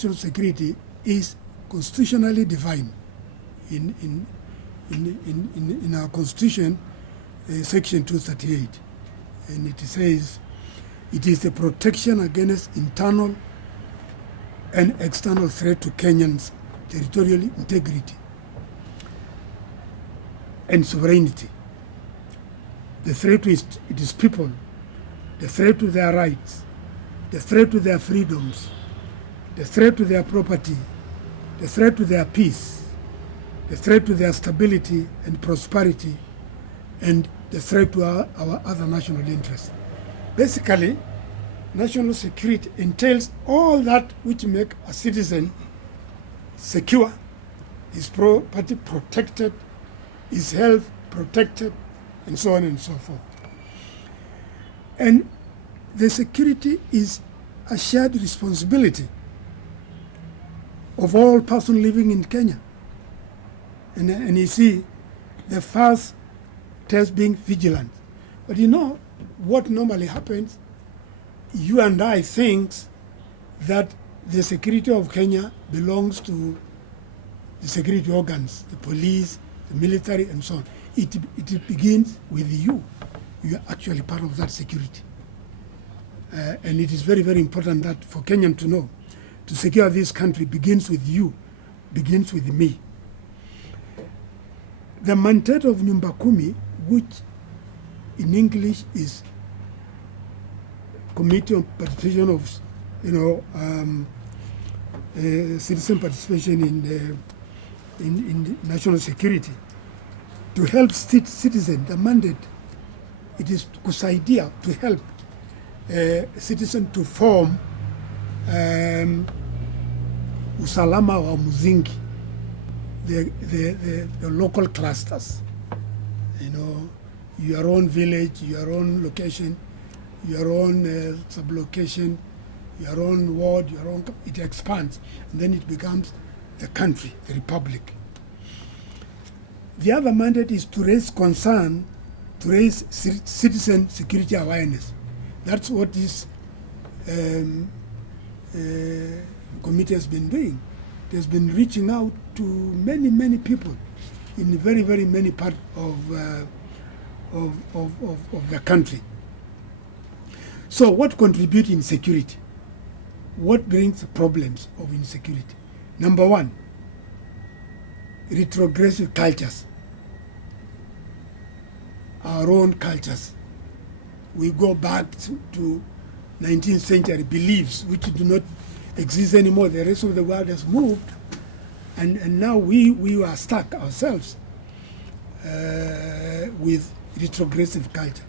national security is constitutionally defined in our constitution, section 238, and it says it is the protection against internal and external threat to Kenyans' territorial integrity and sovereignty. The threat to its people, the threat to their rights, the threat to their freedoms, the threat to their property, the threat to their peace, the threat to their stability and prosperity, and the threat to our other national interests. Basically, national security entails all that which make a citizen secure, his property protected, his health protected, and so on and so forth. And the security is a shared responsibility of all persons living in Kenya. And you see, the first test being vigilant. But you know, what normally happens, you and I think that the security of Kenya belongs to the security organs, the police, the military, and so on. It begins with you. You are actually part of that security. And it is very, very important that for Kenyan to know, to secure this country begins with you, begins with me. The mandate of Nyumba Kumi, which in English is Committee on Participation of, citizen participation in national security, to help citizens, the mandate, it is kusaidia, to help citizens to form usalama wa mzingi, the local clusters, your own village, your own location, your own sublocation, your own ward, it expands, and then it becomes the country, the republic. The other mandate is to raise concern, to raise citizen security awareness. That's what this committee has been doing. It has been reaching out to many, many people in very, very many parts of the country. So what contributes in security? What brings problems of insecurity? Number one, retrogressive cultures. Our own cultures. We go back to 19th century beliefs which do not exist anymore. The rest of the world has moved, and now we are stuck ourselves with retrogressive culture.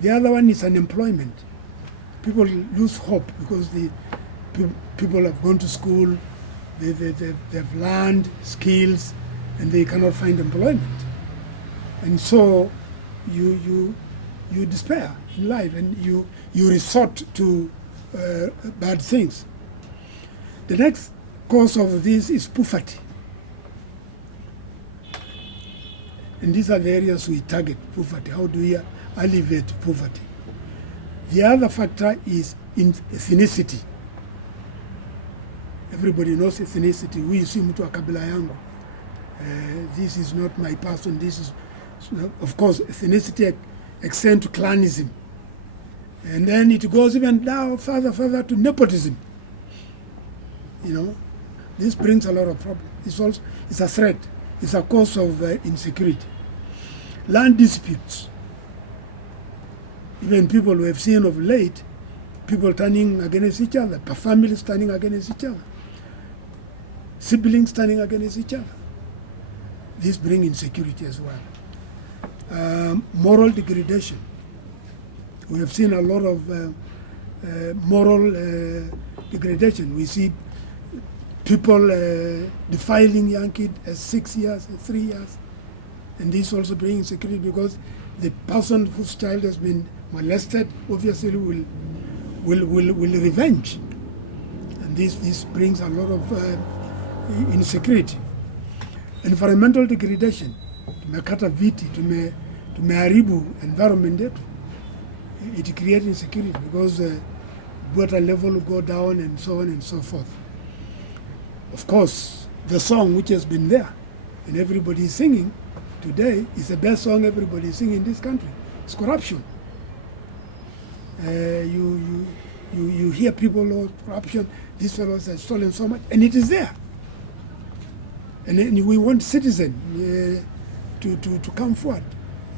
The other one is unemployment. People lose hope because people have gone to school, they've learned skills, and they cannot find employment. And so you despair in life, and you resort to bad things. The next cause of this is poverty. And these are the areas we target, poverty. How do we alleviate poverty? The other factor is in ethnicity. Everybody knows ethnicity. We see mtu wa kabila yangu. This is not my person. This is, of course, ethnicity extends to clanism. And then it goes even down further to nepotism. This brings a lot of problems. It's a threat. It's a cause of insecurity. Land disputes. Even people we have seen of late, people turning against each other, families turning against each other, siblings turning against each other. This brings insecurity as well. Moral degradation. We have seen a lot of moral degradation. We see people defiling young kids at 6 years, 3 years. And this also brings insecurity because the person whose child has been molested obviously will revenge. And this brings a lot of insecurity. Environmental degradation. Tumekata viti, tumeharibu environment yetu. It creates insecurity because water level will go down, and so on and so forth. Of course, the song which has been there and everybody is singing today is the best song everybody is singing in this country. It's corruption. You hear people, oh, corruption, these fellows have stolen so much, and it is there. And we want citizens to come forward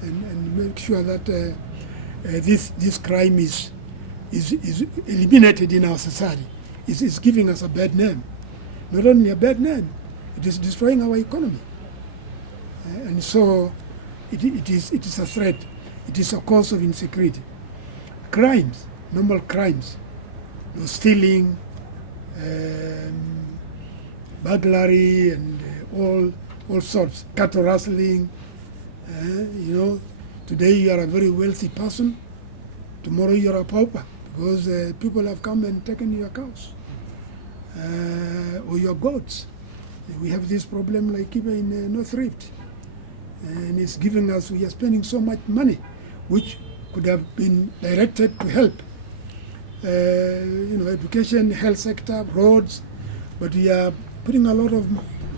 and make sure that this crime is eliminated in our society. It's giving us a bad name. Not only a bad name, it is destroying our economy. And so it is a threat. It is a cause of insecurity. Crimes, normal crimes, stealing, burglary, and all sorts, cattle rustling. Today you are a very wealthy person, tomorrow you are a pauper because people have come and taken your cows or your goats. We have this problem like even in North Rift, and it's giving us, we are spending so much money which could have been directed to help education, health sector, roads, but we are putting a lot of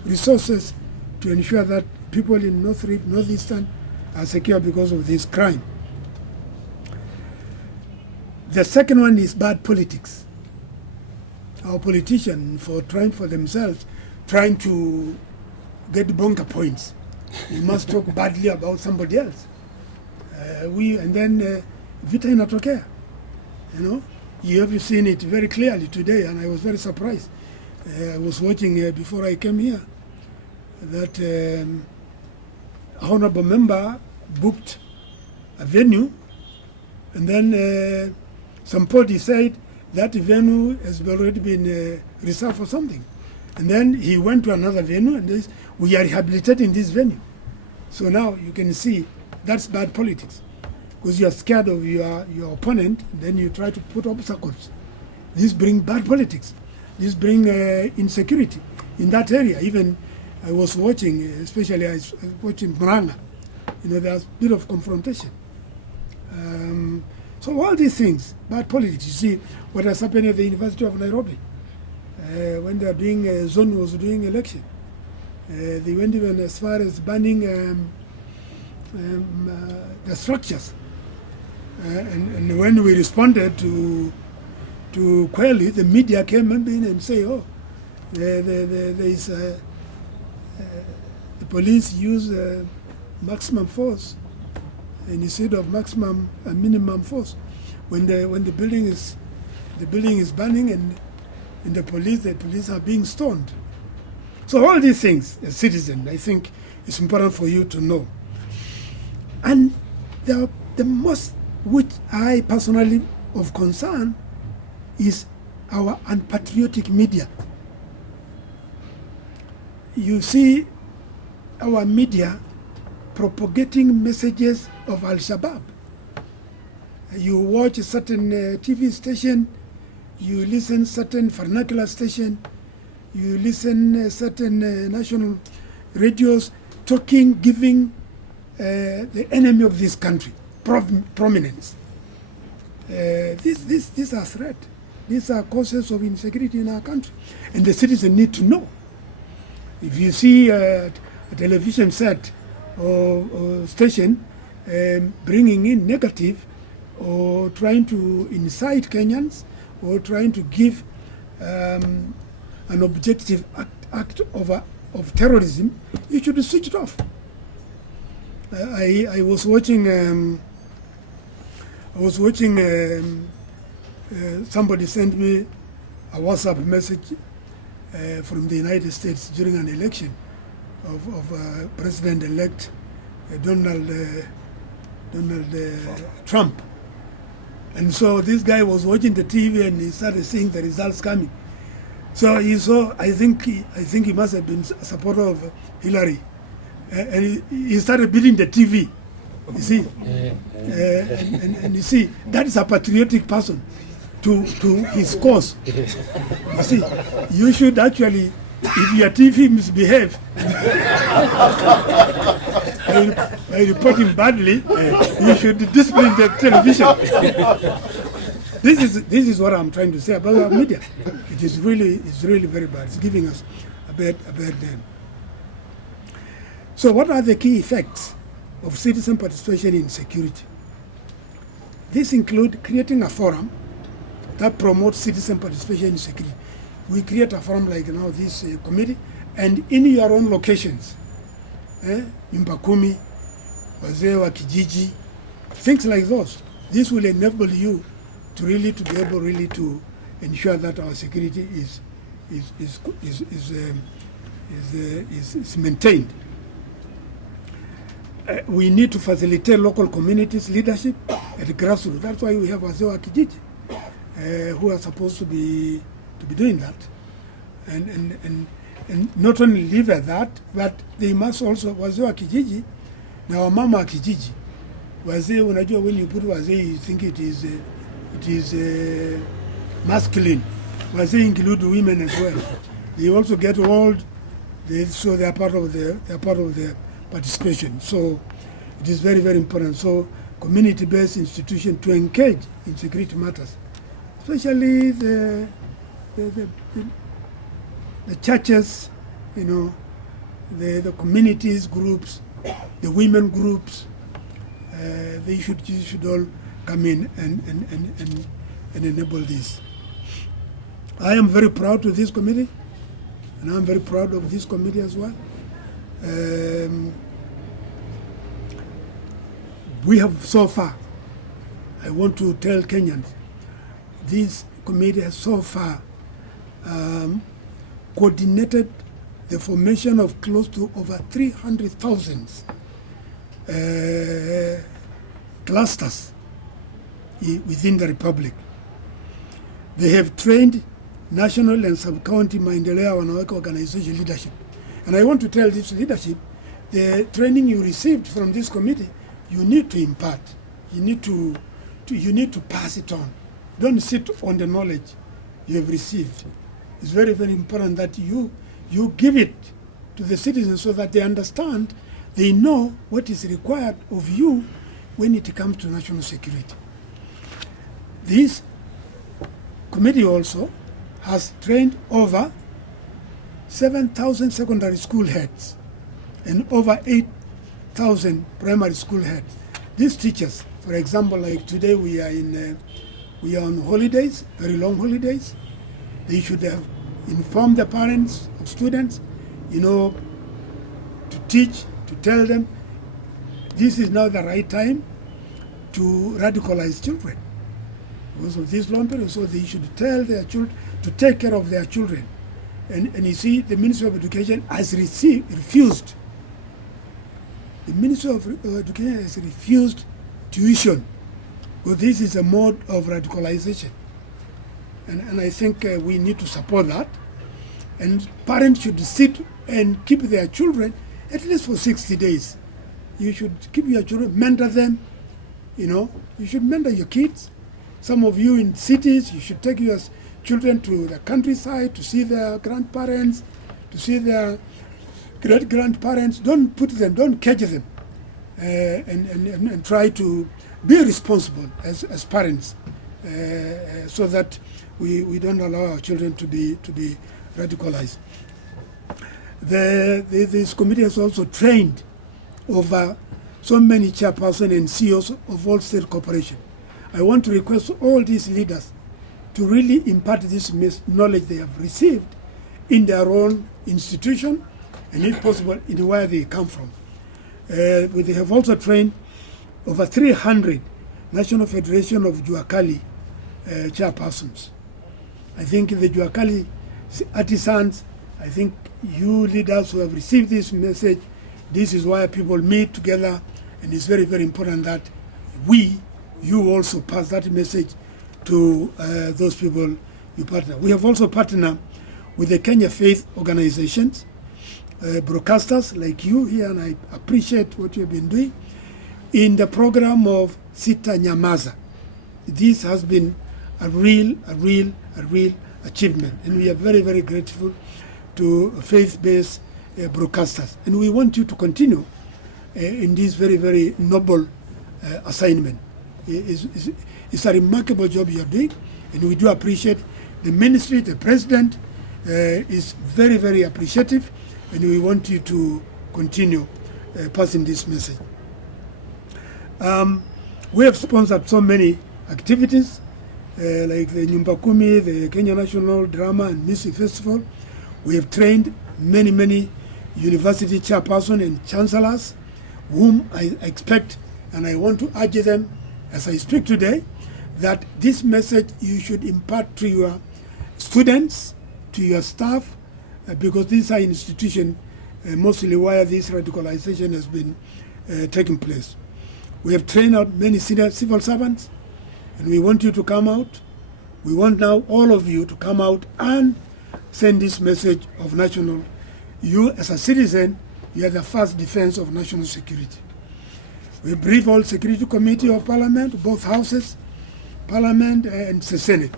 resources to ensure that people in North Rift, Northeastern are secure because of this crime. The second one is bad politics. Our politicians, for trying for themselves, trying to get bonker points. We must talk badly about somebody else. And then vita inatokea. You have seen it very clearly today, and I was very surprised. I was watching before I came here that an honorable member booked a venue, and then somebody said that venue has already been reserved for something. And then he went to another venue, and we are rehabilitating this venue. So now you can see that's bad politics, because you are scared of your opponent, then you try to put obstacles. This brings bad politics. This brings insecurity in that area. Even I was watching, especially I was watching Muranga, there's a bit of confrontation. So all these things, bad politics. You see what has happened at the University of Nairobi when they are doing, Zone was doing election. They went even as far as banning the structures. And when we responded to Kweli, the media came in and say, oh, there is the police use maximum force instead of minimum force. When the building is burning and the police are being stoned. So all these things, as citizens, I think it's important for you to know. And the most which I personally of concern is our unpatriotic media. You see our media propagating messages of Al-Shabaab. You watch a certain TV station, you listen certain vernacular station, you listen certain national radios talking, giving the enemy of this country prominence. These are threats. These are causes of insecurity in our country, and the citizens need to know. If you see a television set or station bringing in negative or trying to incite Kenyans or trying to give an objective act of terrorism, you should switch it off. I was watching. Somebody sent me a WhatsApp message from the United States during an election of President-elect Donald Trump. And so this guy was watching the TV and he started seeing the results coming. So he saw, I think he must have been a supporter of Hillary. And he started beating the TV, you see. And you see, that is a patriotic person to his cause. You see, you should actually, if your TV misbehave, by reporting badly, you should discipline the television. This is what I'm trying to say about our media. It's really very bad. It's giving us a bad name. So what are the key effects of citizen participation in security? These include creating a forum that promotes citizen participation in security. We create a forum like now this committee, and in your own locations, Nyumba Kumi, wazee wa kijiji, things like those. This will enable you to be able to ensure that our security is maintained. We need to facilitate local communities leadership at the grassroots. That's why we have wazee wa kijiji who are supposed to be doing that, and not only live at that, but they must also wazee wa kijiji na wamama wa kijiji. Wazee, unajua, when you put wazee, you think it is masculine. Wazee include women as well. They also get old, so they are part of the participation. So it is very, very important. So community-based institution to engage in security matters, especially the churches, the communities groups, the women groups. They should all come in and enable this. I am very proud of this committee, and I'm very proud of this committee as well. We have so far, I want to tell Kenyans, this committee has so far coordinated the formation of close to over 300,000 clusters within the Republic. They have trained national and sub-county maendeleo wanawake organization leadership. And I want to tell this leadership, the training you received from this committee, you need to impart. You need to pass it on. Don't sit on the knowledge you have received. It's very, very important that you give it to the citizens so that they understand, they know what is required of you when it comes to national security. This committee also has trained over 7,000 secondary school heads and over 8,000 primary school heads. These teachers, for example, like today we are on holidays, very long holidays. They should have informed the parents of students, to teach, to tell them this is now the right time to radicalize children. Because of this long period, so they should tell their children to take care of their children. And you see, the Ministry of Education has refused. The Ministry of Education has refused tuition, because this is a mode of radicalization. And I think we need to support that. And parents should sit and keep their children at least for 60 days. You should keep your children, mentor them. You should mentor your kids. Some of you in cities, you should take your children to the countryside to see their grandparents, to see their great-grandparents. Don't cage them, and try to be responsible as parents, so that we don't allow our children to be radicalized. This committee has also trained over so many chairpersons and CEOs of all state corporations. I want to request all these leaders to really impart this knowledge they have received in their own institution, and if possible, in where they come from. They have also trained over 300 National Federation of Juakali chairpersons. I think the Juakali artisans, I think you leaders who have received this message, this is why people meet together, and it's very, very important that you also pass that message to those people you partner. We have also partnered with the Kenya Faith organizations, broadcasters like you here, and I appreciate what you've been doing in the program of Sita Nyamaza. This has been a real achievement, and we are very, very grateful to faith-based broadcasters. And we want you to continue in this very, very noble assignment. is a remarkable job you are doing, and we do appreciate the ministry. The president is very, very appreciative, and we want you to continue passing this message. We have sponsored so many activities, like the Nyumba Kumi, the Kenya National Drama and Music Festival. We have trained many university chairpersons and chancellors, whom I expect, and I want to urge them as I speak today, that this message you should impart to your students, to your staff, because these are institutions mostly where this radicalization has been taking place. We have trained out many senior civil servants, and we want you to come out. We want now all of you to come out and send this message of national. You as a citizen, you are the first defense of national security. We brief all Security Committee of Parliament, both houses, Parliament and the Senate.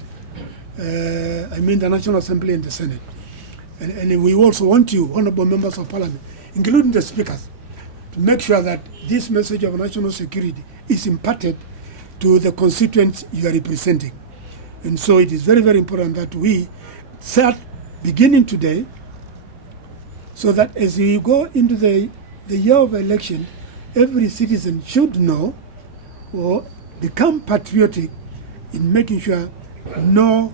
I mean the National Assembly and the Senate. And we also want you, honorable members of Parliament, including the speakers, to make sure that this message of national security is imparted to the constituents you are representing. And so it is very, very important that we start beginning today, so that as we go into the year of election, every citizen should know or become patriotic in making sure no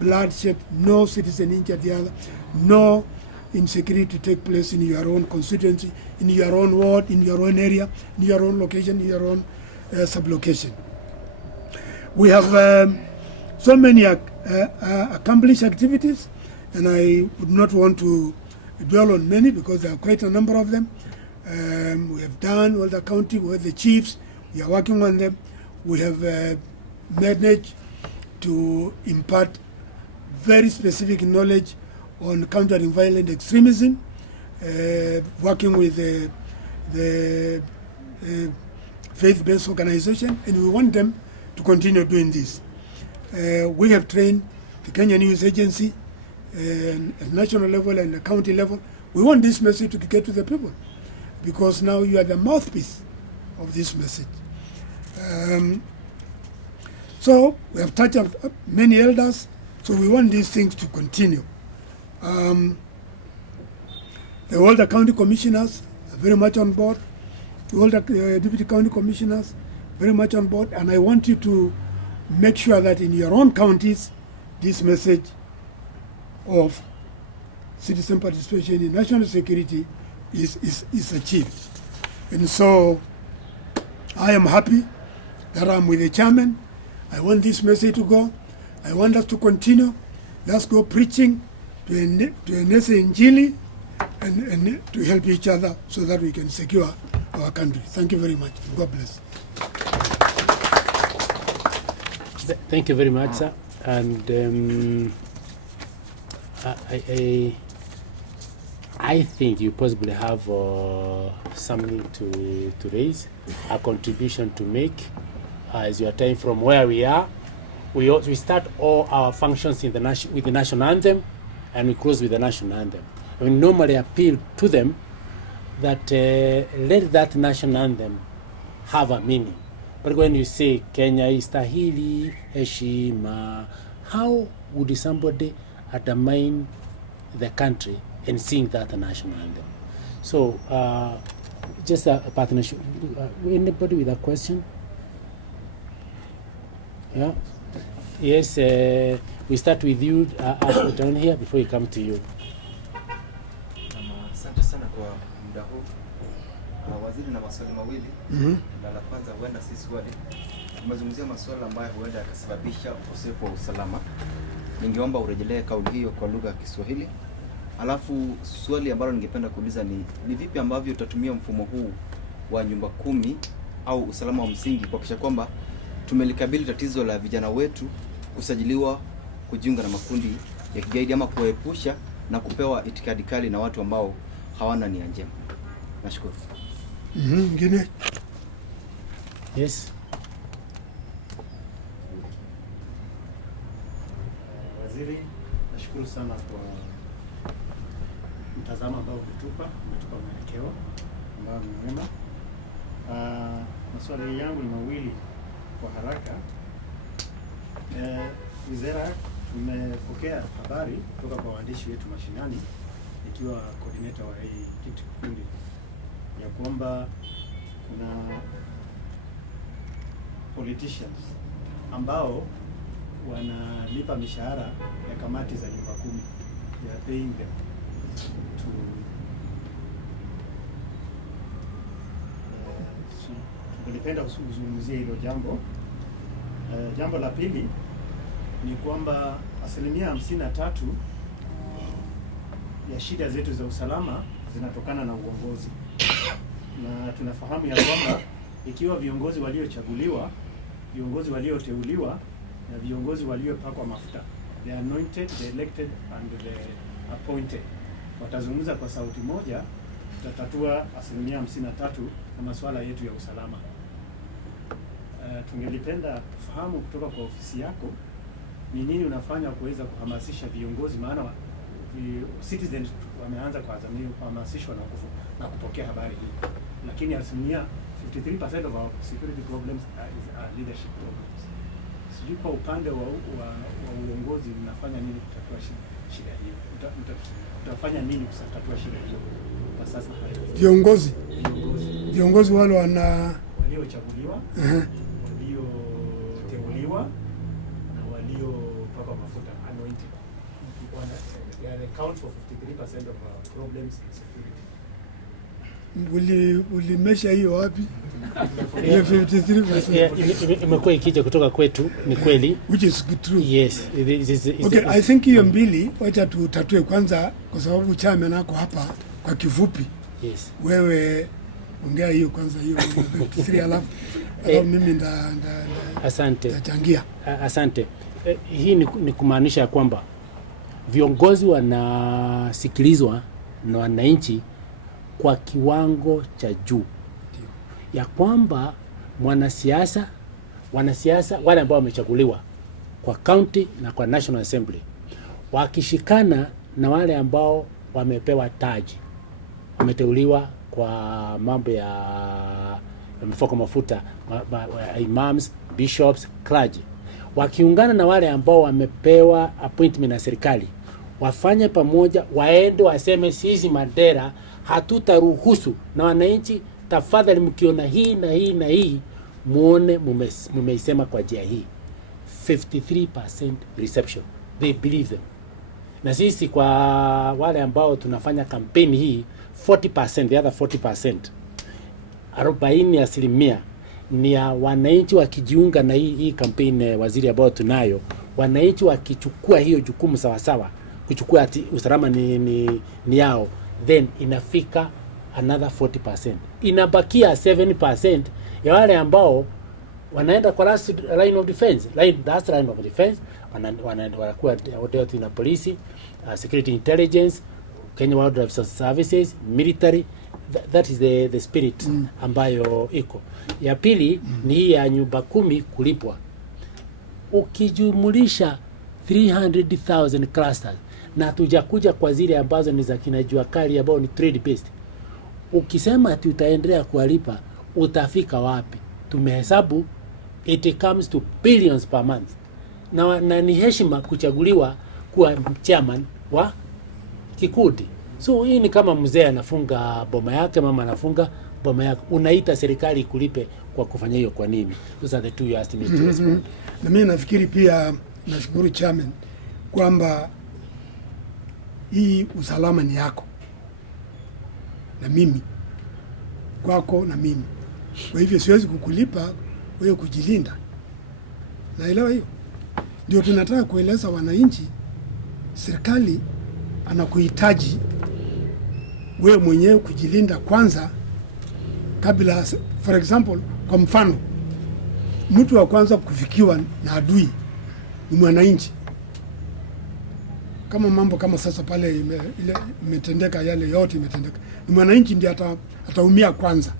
bloodshed, no citizen injure the other, no insecurity take place in your own constituency, in your own ward, in your own area, in your own location, in your own sublocation. We have so many accomplished activities, and I would not want to dwell on many because there are quite a number of them. We have done all the county, we have the chiefs, we are working on them. We have managed to impart very specific knowledge on countering violent extremism, working with the faith-based organization, and we want them to continue doing this. We have trained the Kenya News Agency at national level and the county level. We want this message to get to the people, because now you are the mouthpiece of this message. So we have touched on many elders, so we want these things to continue. All the county commissioners are very much on board. All the deputy county commissioners very much on board, and I want you to make sure that in your own counties, this message of citizen participation in national security is achieved. And so I am happy that I'm with the chairman. I want this message to go. I want us to continue. Let's go preaching to enhance Injili and to help each other so that we can secure our country. Thank you very much. God bless. Thank you very much, sir. And I think you possibly have something to raise, a contribution to make as you are telling from where we are. We start all our functions with the national anthem, and we close with the national anthem. We normally appeal to them that let that national anthem have a meaning. But when you say Kenya istahili heshima, how would somebody undermine the country and sing that national anthem? So just a partnership. Anybody with a question? Yeah. Yes. We start with you down here before we come to you. Asante sana kwa muda huu. Waziri na maswali mawili. Na la kwanza huenda si swali. Tumezungumzia masuala ambayo huenda yakasababisha ukosefu wa usalama. Ningeomba urejelee kauli hiyo kwa lugha ya Kiswahili. Alafu swali ambalo ningependa kuuliza ni vipi ambavyo utatumia mfumo huu wa nyumba kumi au usalama wa msingi kuhakikisha kwamba tumelikabili tatizo la vijana wetu kusajiliwa kujiunga na makundi ya kigaidi ama kuepusha na kupewa itikadi kali na watu ambao hawana nia njema. Nashukuru. Ngine. Yes. Waziri, nashukuru sana kwa mtazamo ambao umetupa mwelekeo ambao ni mwema. Maswali yangu ni mawili kwa haraka. Wizara tumepokea habari kutoka kwa waandishi wetu mashinani, ikiwa coordinator wa hii kikundi, ya kwamba kuna politicians ambao wanalipa mishahara ya kamati za Nyumba Kumi. They are paying them to nilipenda kuzungumzia hilo jambo. Jambo la pili ni kwamba 53% ya shida zetu za usalama zinatokana na uongozi, na tunafahamu ya kwamba ikiwa viongozi waliochaguliwa, viongozi walioteuliwa na viongozi waliopakwa mafuta, the anointed, the elected and the appointed, watazungumza kwa sauti moja, tutatatua 53% na masuala yetu ya usalama. Tungelipenda kufahamu kutoka kwa ofisi yako ni nini unafanya kuweza kuhamasisha viongozi, maana citizens wameanza kuhamasishwa na kupokea habari hii, lakini 53% of our security problems are leadership problems. Sijui kwa upande wa uongozi mnafanya nini kutatua shida hiyo? Utafanya nini kutatua shida hiyo kwa sasa? Viongozi wale waliochaguliwa, walioteuliwa na waliopakwa mafuta, anointed, they account for 53% of our problems in security. Ulimesha hiyo wapi? Hiyo 53% imekuwa ikija kutoka kwetu, ni kweli, which is true. Yes, okay, I think hiyo mbili wacha tutatue kwanza, kwa sababu chama nako hapa kwa kifupi. Yes, wewe ongea hiyo kwanza, hiyo 53 alafu mimi asante, ndachangia. Asante. Hii ni kumaanisha kwamba viongozi wanasikilizwa na wananchi kwa kiwango cha juu, ya kwamba wanasiasa wale ambao wamechaguliwa kwa county na kwa National Assembly wakishikana na wale ambao wamepewa taji, wameteuliwa kwa mambo ya mfuko mafuta, imams, bishops, clergy, wakiungana na wale ambao wamepewa appointment na serikali, wafanye pamoja, waende waseme sisi Mandera hatutaruhusu, na wananchi tafadhali mkiona hii na hii na hii muone mumeisema kwa njia hii. 53% reception, they believe them. Na sisi kwa wale ambao tunafanya kampeni hii 40%, the other 40%, 40% ni ya wananchi wakijiunga na hii kampeni waziri ambao tunayo, wananchi wakichukua hiyo jukumu sawa sawa, kuchukua ati usalama ni yao, then inafika another 40%. Inabakia 7% ya wale ambao wanaenda kwa last line of defense. That's line of defense. Wanakuwa dealt na polisi, security intelligence, Kenya Wildlife Services, military. That is the spirit ambayo iko. Ya pili ni hii ya Nyumba Kumi kulipwa. Ukijumulisha 300,000 clusters na tujakuja kwa zile ambazo ni za kina jua kali ambao ni trade based, ukisema ati utaendelea kuwalipa, utafika wapi? Tumehesabu it comes to billions per month. Na ni heshima kuchaguliwa kuwa chairman wa kikundi. So hii ni kama mzee anafunga boma yake, mama anafunga boma yake, unaita serikali kulipe kwa kufanya hiyo kwa nini? Those are the two you asked me to respond. Na mimi nafikiri pia, nashukuru chairman kwamba hii usalama ni yako na mimi, kwako na mimi. Kwa hivyo siwezi kukulipa wewe kujilinda. Naelewa hiyo. Ndio tunataka kueleza wananchi, serikali anakuhitaji wewe mwenyewe kujilinda kwanza kabla. For example, kwa mfano, mtu wa kwanza kufikiwa na adui ni mwananchi. Kama mambo kama sasa pale ile imetendeka, yale yote imetendeka, ni mwananchi ndiye ataumia kwanza.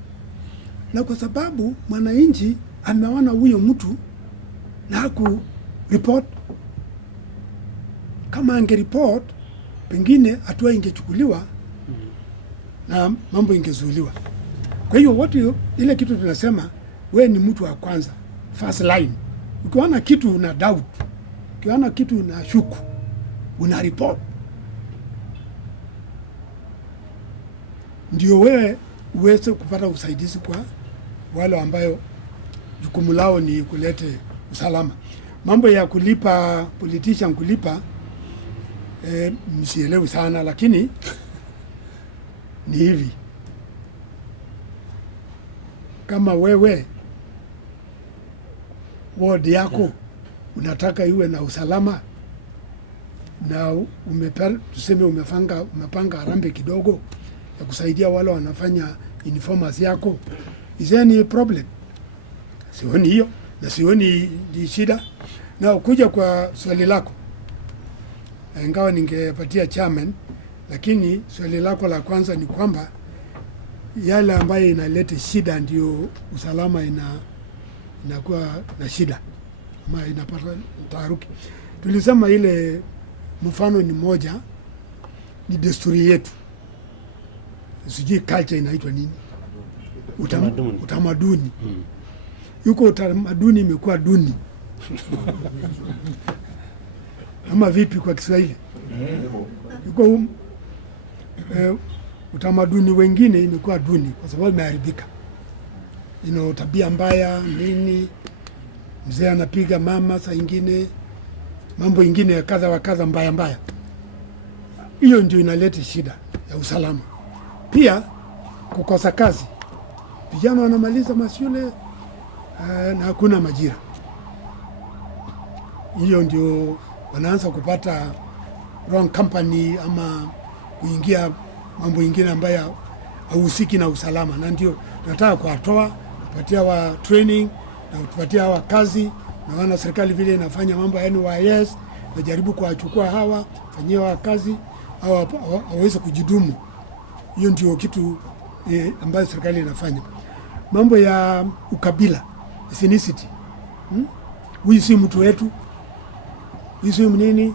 Na kwa sababu mwananchi ameona huyo mtu na haku report, kama ange report pengine hatua ingechukuliwa na mambo ingezuiliwa. Kwa hiyo ile kitu tunasema, we ni mtu wa kwanza first line. Ukiona kitu una doubt, ukiona kitu una shuku, una report. Ndio wewe uweze kupata usaidizi kwa wale ambayo jukumu lao ni kulete usalama. Mambo ya kulipa politician kulipa msielewi sana, lakini ni hivi. Kama wewe ward yako unataka iwe na usalama na tuseme umepanga harambee kidogo ya kusaidia wale wanafanya informers yako, is there any problem? Sioni hiyo na sioni ni shida. Na kuja kwa swali lako, ingawa ningepatia chairman, lakini swali lako la kwanza ni kwamba yale ambayo inaleta shida ndio usalama inakuwa na shida ama inapata taharuki. Tulisema ile mfano ni moja, ni desturi yetu, sijui culture inaitwa nini, utamaduni. Yuko utamaduni imekuwa duni ama vipi kwa Kiswahili? Yuko utamaduni wengine imekuwa duni kwa sababu imeharibika. Tabia mbaya nini, mzee anapiga mama, saa ingine mambo ingine ya kadha wa kadha mbaya. Hiyo ndio inaleta shida ya usalama. Pia kukosa kazi, vijana wanamaliza mashule na hakuna majira. Hiyo ndio wanaanza kupata wrong company ama kuingia mambo ingine ambayo hahusiki na usalama, na ndio tunataka kuwatoa, kupatia wa training na kupatia wa kazi. Na wana serikali vile inafanya mambo ya NYS, najaribu kuwachukua hawa fanyia wa kazi au hawawezi kujidumu. Hiyo ndio kitu ambayo serikali inafanya. Mambo ya ukabila, ethnicity. Huyu si mtu wetu, huyu si nini.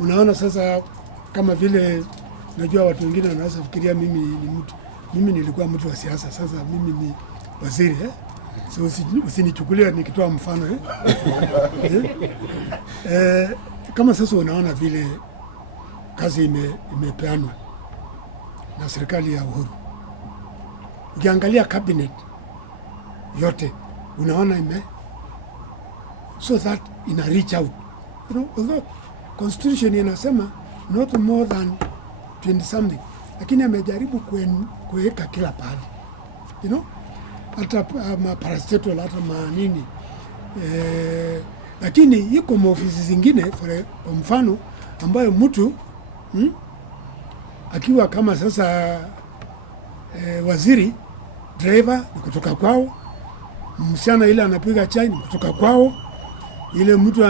Unaona sasa, kama vile najua watu wengine wanaweza fikiria mimi nilikuwa mtu wa siasa, sasa mimi ni waziri so usinichukulia nikitoa mfano kama sasa unaona vile kazi imepeanwa na serikali ya Uhuru. Ukiangalia cabinet yote unaona so that ina reach out, although constitution inasema not more than 20 something, lakini amejaribu kuweka kila pahali, hata parastatal hata manini lakini iko maofisi zingine kwa mfano ambayo mtu akiwa kama sasa waziri, driver ni kutoka kwao, msichana ile anapiga chai ni kutoka kwao, ile mtu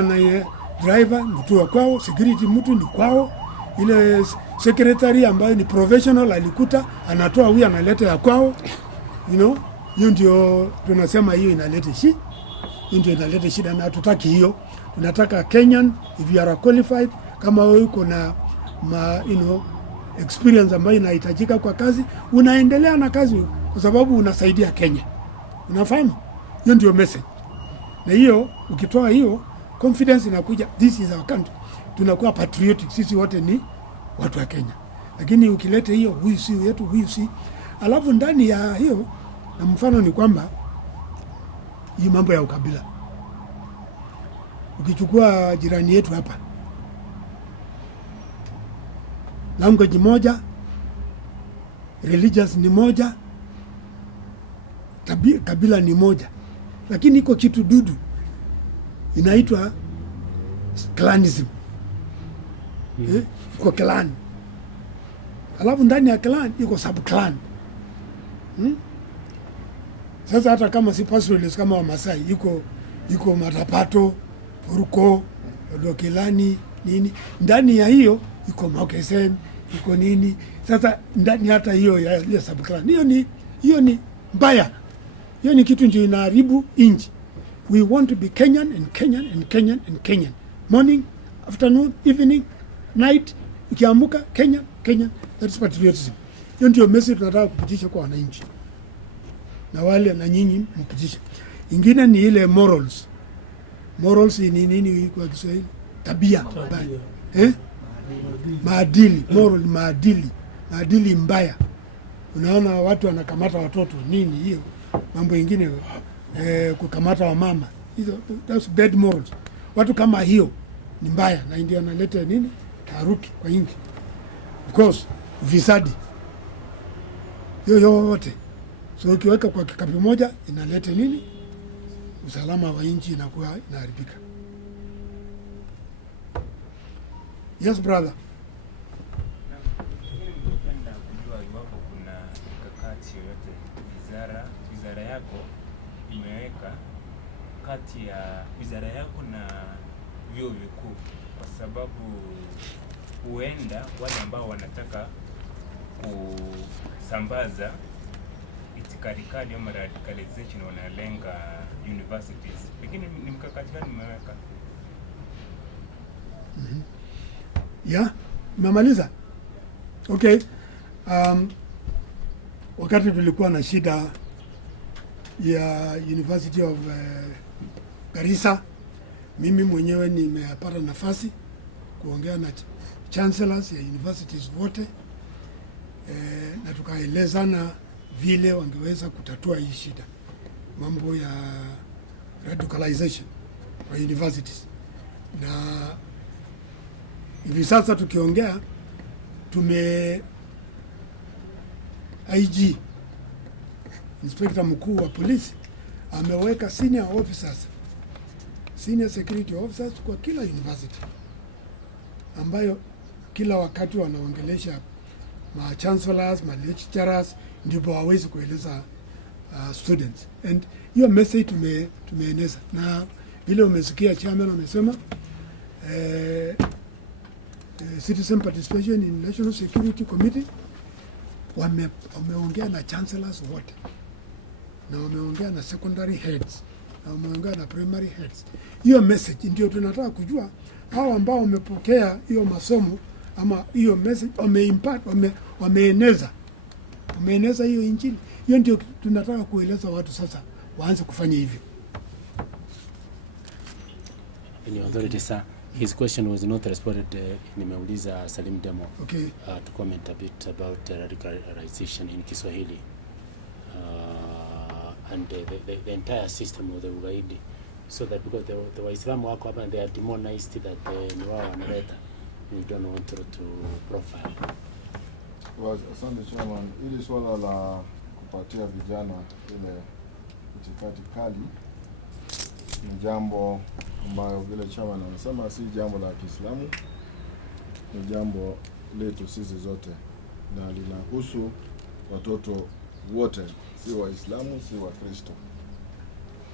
driver mtu wa kwao, security mtu ni kwao, ile secretary ambayo ni professional alikuta anatoa huyu analeta ya kwao, hiyo ndio tunasema hiyo inaleta shida. Hiyo ndio inaleta shida na tutaki hiyo. Tunataka Kenyan, if you are qualified, kama wewe uko na experience ambayo inahitajika kwa kazi, unaendelea na kazi kwa sababu unasaidia Kenya. Unafahamu? Hiyo ndio message. Na hiyo ukitoa hiyo confidence inakuja, this is our country. Tunakuwa patriotic, sisi wote ni watu wa Kenya. Lakini ukileta hiyo huyu si wetu, huyu si. Alafu ndani ya hiyo, na mfano ni kwamba hii mambo ya ukabila. Ukichukua jirani yetu hapa, language moja, religious ni moja, kabila ni moja, lakini iko kitu dudu inaitwa clanism. Iko clan, alafu ndani ya clan iko sub-clan. Sasa hata kama si pastoralist kama wa Masai, iko Matapato, Uruko, Odokilani, nini. Ndani ya hiyo iko Mokesen, iko nini. Sasa ndani hata hiyo ya ile sub-clan, hiyo ni mbaya. Hiyo ni kitu ndio inaharibu inchi. We want to be Kenyan and Kenyan and Kenyan and Kenyan. Morning, afternoon, evening, night, ukiamuka Kenyan. That's patriotism. Hiyo ndio message tunataka kupitisha kwa wananchi. na wale na nyinyi mpitishe. Ingine ni ile morals. Morals ni nini kwa Kiswahili? Tabia. Maadili. Moral, maadili mbaya. Unaona watu wanakamata watoto nini hiyo, mambo ingine kukamata wamama, hizo that's bad morals. Watu kama hiyo ni mbaya na ndio analeta nini, taharuki kwa nchi. Of course ufisadi yote, so ukiweka kwa kikapu moja inaleta nini, usalama wa nchi inakuwa inaharibika. Yes brother. Wizara yako imeweka kati ya wizara yako na vyuo vikuu, kwa sababu huenda wale ambao wanataka kusambaza itikadi kali ama radicalization wanalenga universities, lakini ni mkakati gani mmeweka? Nimemaliza. Okay. Wakati tulikuwa na shida ya University of Garissa, mimi mwenyewe nimepata nafasi kuongea na chancellors ya universities wote, na tukaelezana vile wangeweza kutatua hii shida, mambo ya radicalization kwa universities. Na hivi sasa tukiongea, IG inspector mkuu wa polisi ameweka senior officers, senior security officers kwa kila university, ambayo kila wakati wanaongelesha ma chancellors, ma lecturers, ndipo waweze kueleza students. And hiyo message tumeeneza, na vile umesikia chairman amesema citizen participation in National Security Committee, wameongea na chancellors wote, na wameongea na secondary heads, na wameongea na primary heads. Hiyo message ndio tunataka kujua, hao ambao wamepokea hiyo masomo ama hiyo message wameeneza hiyo injili. Hiyo ndio tunataka kueleza watu sasa waanze kufanya hivyo. Any authority sir, his question was not responded. Nimeuliza Salim Demo, okay, to comment a bit about radicalization in Kiswahili and the entire system of the ugaidi, so that because the Waislamu wako hapa and they are demonized that ni wao wanaleta, we don't want to profile. Asante chairman, ili swala la kupatia vijana ile itikadi kali ni jambo ambayo vile chairman anasema si jambo la Kiislamu, ni jambo letu sisi zote, na linahusu watoto wote, si Waislamu si Wakristo.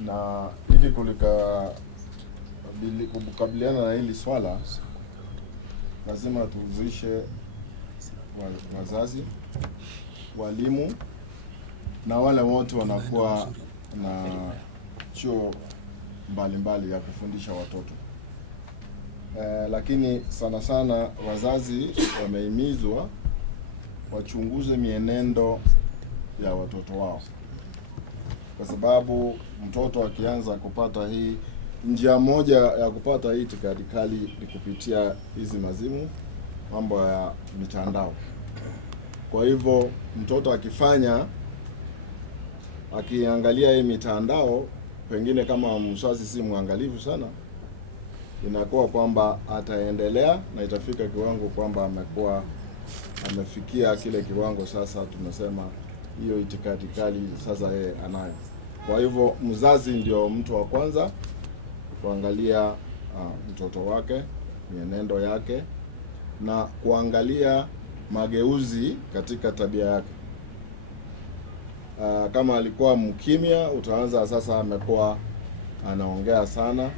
Na ili kukabiliana na hili swala, lazima tuhusishe wazazi, walimu na wale wote wanakuwa na chuo mbalimbali ya kufundisha watoto. Lakini sana sana wazazi wamehimizwa wachunguze mienendo ya watoto wao, kwa sababu mtoto akianza kupata hii, njia moja ya kupata hii itikadi kali ni kupitia hizi mazimu, mambo ya mitandao. Kwa hivyo mtoto akiangalia hii mitandao, pengine kama mzazi si mwangalifu sana, inakuwa kwamba ataendelea na itafika kiwango kwamba amefikia kile kiwango sasa tunasema hiyo itikadi kali sasa yeye anayo. Kwa hivyo mzazi ndio mtu wa kwanza kuangalia mtoto wake, mienendo yake, na kuangalia mageuzi katika tabia yake. Kama alikuwa mkimya, utaanza sasa amekuwa anaongea sana,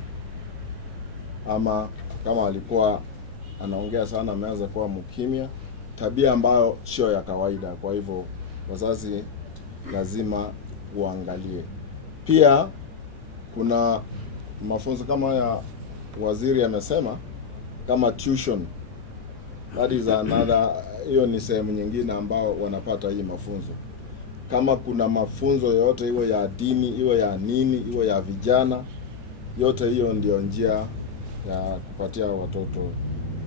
ama kama alikuwa anaongea sana ameanza kuwa mkimya, tabia ambayo sio ya kawaida. Kwa hivyo wazazi lazima uangalie. Pia kuna mafunzo kama ya waziri amesema, kama tuition, that is another, hiyo ni sehemu nyingine ambao wanapata hii mafunzo. kama kuna mafunzo yote, iwe ya dini, iwe ya nini, iwe ya vijana, yote hiyo ndio njia ya kupatia watoto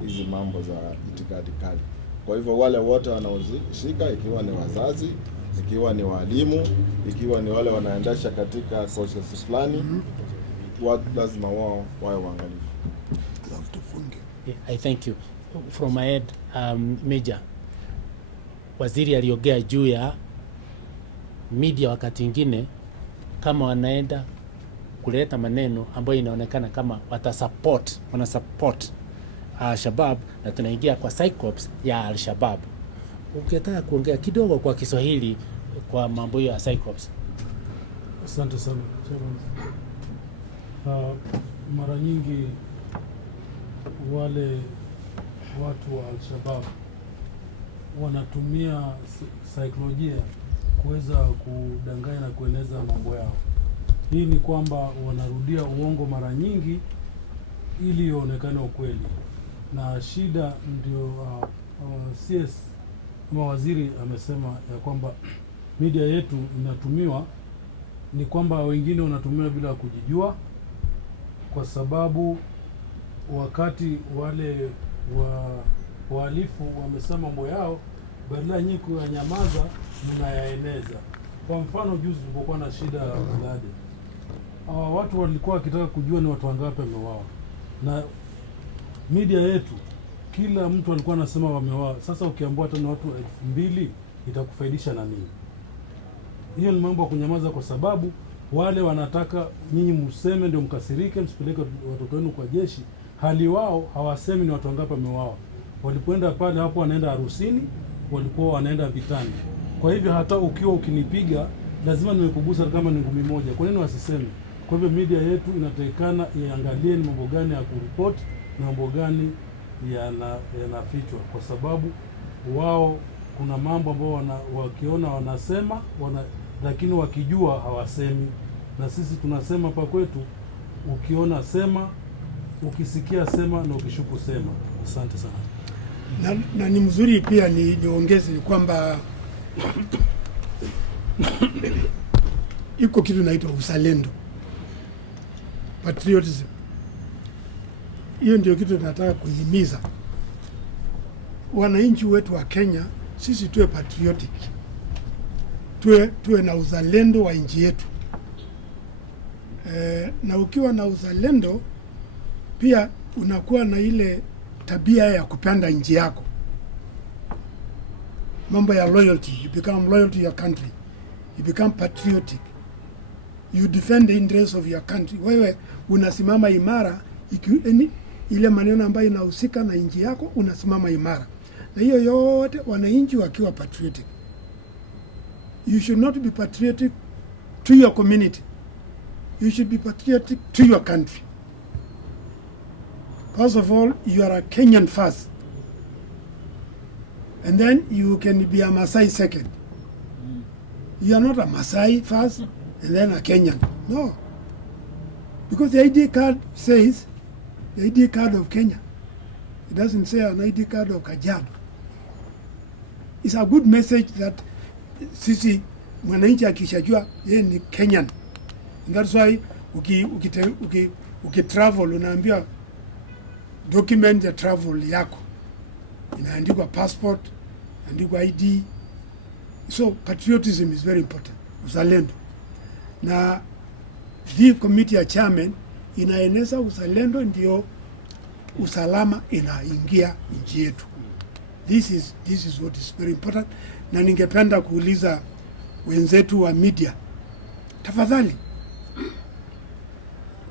hizi mambo za itikadi kali. Kwa hivyo wale wote wanaoshika, ikiwa ni wazazi, ikiwa ni walimu, ikiwa ni wale wanaendesha katika courses fulani, lazima wao wawe waangalifu. I thank you. From my head, Major, waziri aliongea juu ya media wakati ingine kama wanaenda kuleta maneno ambayo inaonekana kama wana support Al-Shabaab, na tunaingia kwa psychops ya Al-Shabaab. Ungetaka kuongea kidogo kwa Kiswahili kwa mambo ya psychops? Asante sana. Mara nyingi wale watu wa Al-Shabaab wanatumia saikolojia kuweza kudanganya na kueneza mambo yao. Hii ni kwamba wanarudia uongo mara nyingi ili ionekane ukweli, na shida ndio CS ama waziri amesema ya kwamba media yetu inatumiwa, ni kwamba wengine wanatumia bila kujijua, kwa sababu wakati wale wahalifu wamesema mambo yao, badala nyinyi kuyanyamaza mnayaeneza. Kwa mfano juzi tulipokuwa na shida ya Balade, watu walikuwa wakitaka kujua ni watu wangapi wameuawa, na media yetu kila mtu alikuwa anasema wameuawa. Sasa ukiambiwa hata ni watu 2000 itakufaidisha na nini? Hiyo ni mambo ya kunyamaza, kwa sababu wale wanataka nyinyi mseme ndio mkasirike, msipeleke watoto wenu kwa jeshi, hali wao hawasemi ni watu wangapi wameuawa. Walipoenda pale hapo wanaenda harusini, walikuwa wanaenda vitani. Kwa hivyo hata ukiwa ukinipiga lazima nimekugusa kama ni ngumi moja. Kwa nini wasiseme? Kwa hivyo media yetu inatakikana iangalie ni mambo gani ya kuripoti na mambo gani yanafichwa, kwa sababu wao kuna mambo ambayo wakiona wanasema lakini wakijua hawasemi. Na sisi tunasema hapa kwetu, ukiona sema, ukisikia sema, na ukishuku sema. Asante sana. Na ni mzuri pia niongeze kwamba iko kitu inaitwa uzalendo, patriotism. Hiyo ndio kitu tunataka kuhimiza wananchi wetu wa Kenya. Sisi tuwe patriotic, tuwe na uzalendo wa nchi yetu. Na ukiwa na uzalendo pia unakuwa na ile tabia ya kupenda nchi yako, mambo ya loyalty. You become loyal to your country, you become patriotic, you defend the interests of your country. Wewe unasimama imara, ile maneno ambayo inahusika na nchi yako unasimama imara. Na hiyo yote wananchi wakiwa patriotic. You should not be patriotic to your community, you should be patriotic to your country. First of all, you are a Kenyan first, and then you can be a Maasai second. You are not a Maasai first and then a Kenyan. No. Because the ID card says the ID card of Kenya. It doesn't say an ID card of Kajiado. It's a good message that sisi mwananchi akishajua yeye ni Kenyan. And that's why ukitravel unaambia document ya travel yako, inaandikwa passport, inaandikwa ID. So patriotism is very important, uzalendo. Na the committee ya chairman inaeneza uzalendo, ndio usalama inaingia nchi yetu. This is what is very important. Na ningependa kuuliza wenzetu wa media, tafadhali,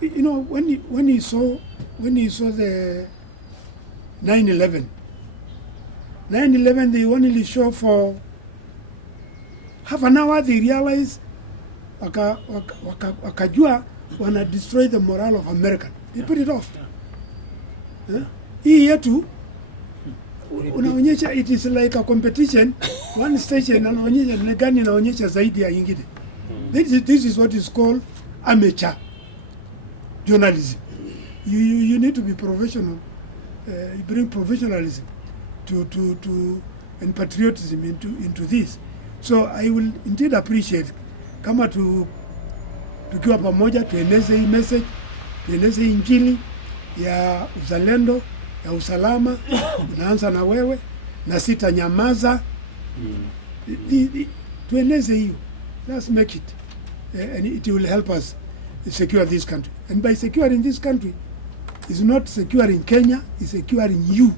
you know, when you saw the 9/11, they only show for half an hour. They realize wakajua wana destroy the morale of America. They put it off. Hii yetu unaonyesha, it is like a competition. One station anaonyesha ni gani inaonyesha zaidi ya nyingine. This is what is called amateur journalism. You need to be professional. You bring professionalism to and patriotism into this. So I will indeed appreciate kama tukiwa pamoja tueneze hii message, tueneze hii injili ya uzalendo, ya usalama. Unaanza na wewe na sitanyamaza. Tueneze hiyo. Let's make it. And it will help us secure this country. And by securing this country, it's not securing Kenya, it's securing you.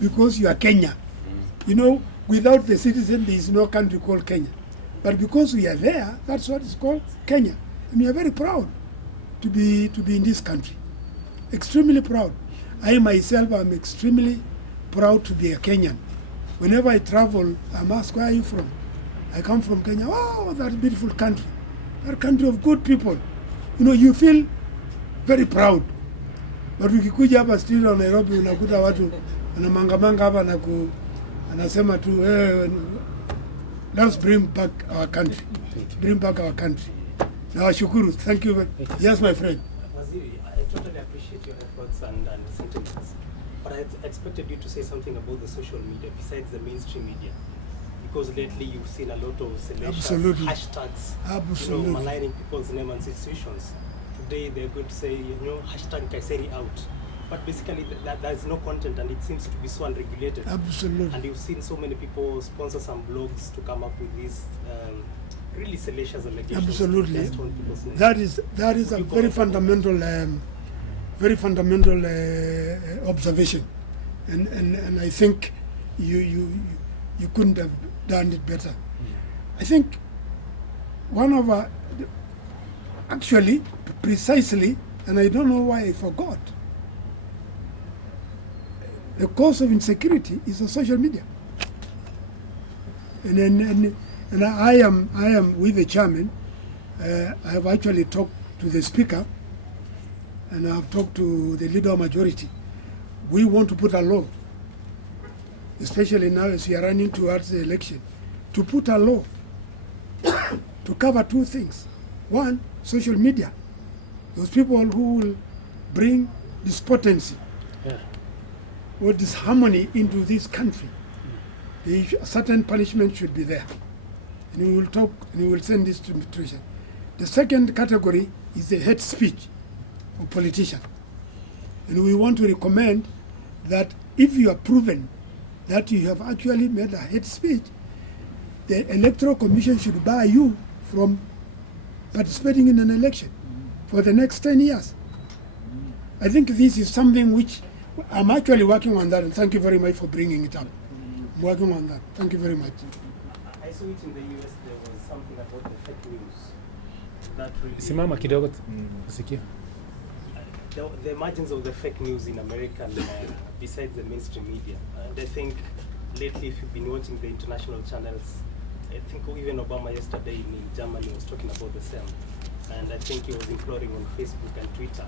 Because you are Kenya. You know, without the citizen, there is no country called Kenya. But because we are there, that's what is called Kenya. And we are very proud to be in this country. Extremely proud. I myself am extremely proud to be a Kenyan. Whenever I travel, I'm asked, where are you from? I come from Kenya. Oh, that beautiful country. That country of good people. You know, you feel very proud. But ukikuja hapa street wa Nairobi unakuta watu wanamangamanga hapa na anasema tu let's bring back our country. Bring back our country. Nawashukuru. Thank you. Yes, my friend. Waziri, I totally appreciate your efforts and sentences. But I expected you to say something about the social media besides the mainstream media. Because lately you've seen a lot of salacious hashtags, Absolutely. you know, maligning people's name and institutions. Today they're going to say, you know, hashtag Nkaissery out. But basically there's no content and it seems to be so unregulated. Absolutely. And you've seen so many people sponsor some blogs to come up with these really salacious allegations. Absolutely. Based on people's names. That is a very fundamental observation, and I think you couldn't have done it better. I think one of our, actually, precisely, and I don't know why I forgot, the cause of insecurity is the social media. And I am with the chairman. I have actually talked to the speaker, and I have talked to the leader of majority. We want to put a law, especially now as we are running towards the election, to put a law to cover two things. One, social media. Those people who will bring despondency or disharmony into this country. A certain punishment should be there. And we will talk, and we will send this to arbitration. The second category is the hate speech of politicians. And we want to recommend that if you are proven that you have actually made a hate speech, the Electoral Commission should bar you from participating in an election for the next 10 years. I think this is something which I'm actually working on that, and thank you very much for bringing it up. I'm working on that. Thank you very much. I saw it in the US, there was something about the fake news. That really Simama kidogo usikie. the emergence of the fake news in America, besides the mainstream media. And I think lately, if you've been watching the international channels, I think even Obama yesterday in Germany was talking about the same. And I think he was imploring on Facebook and Twitter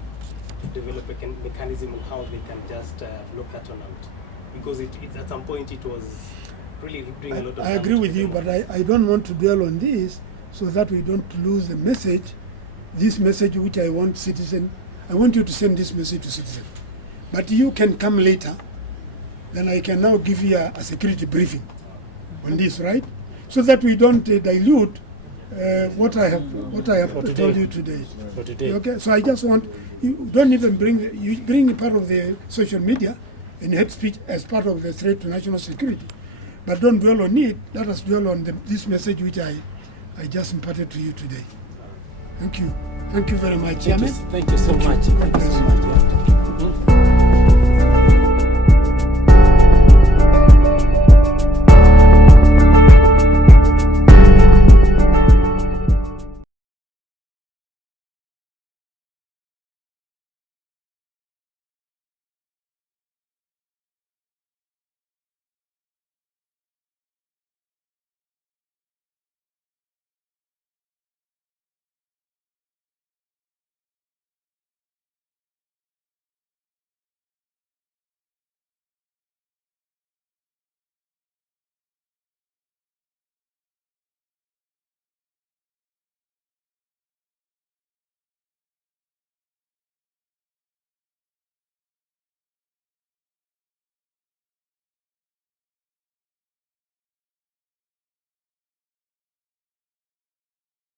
to develop a mechanism on how they can just block that one out. Because it at some point it was really doing a lot of I agree with you, but I don't want to dwell on this so that we don't lose the message, this message which I want you to send this message to citizens. But you can come later, then I can now give you a security briefing on this, right? So that we don't dilute what I have told you today. For today. Okay, so I just want, you don't even you bring part of the social media and hate speech as part of the threat to national security. But don't dwell on it. Let us dwell on this message which I just imparted to you today. Thank you. Thank you very much, Chairman. Thank you so much. God bless you. Yeah.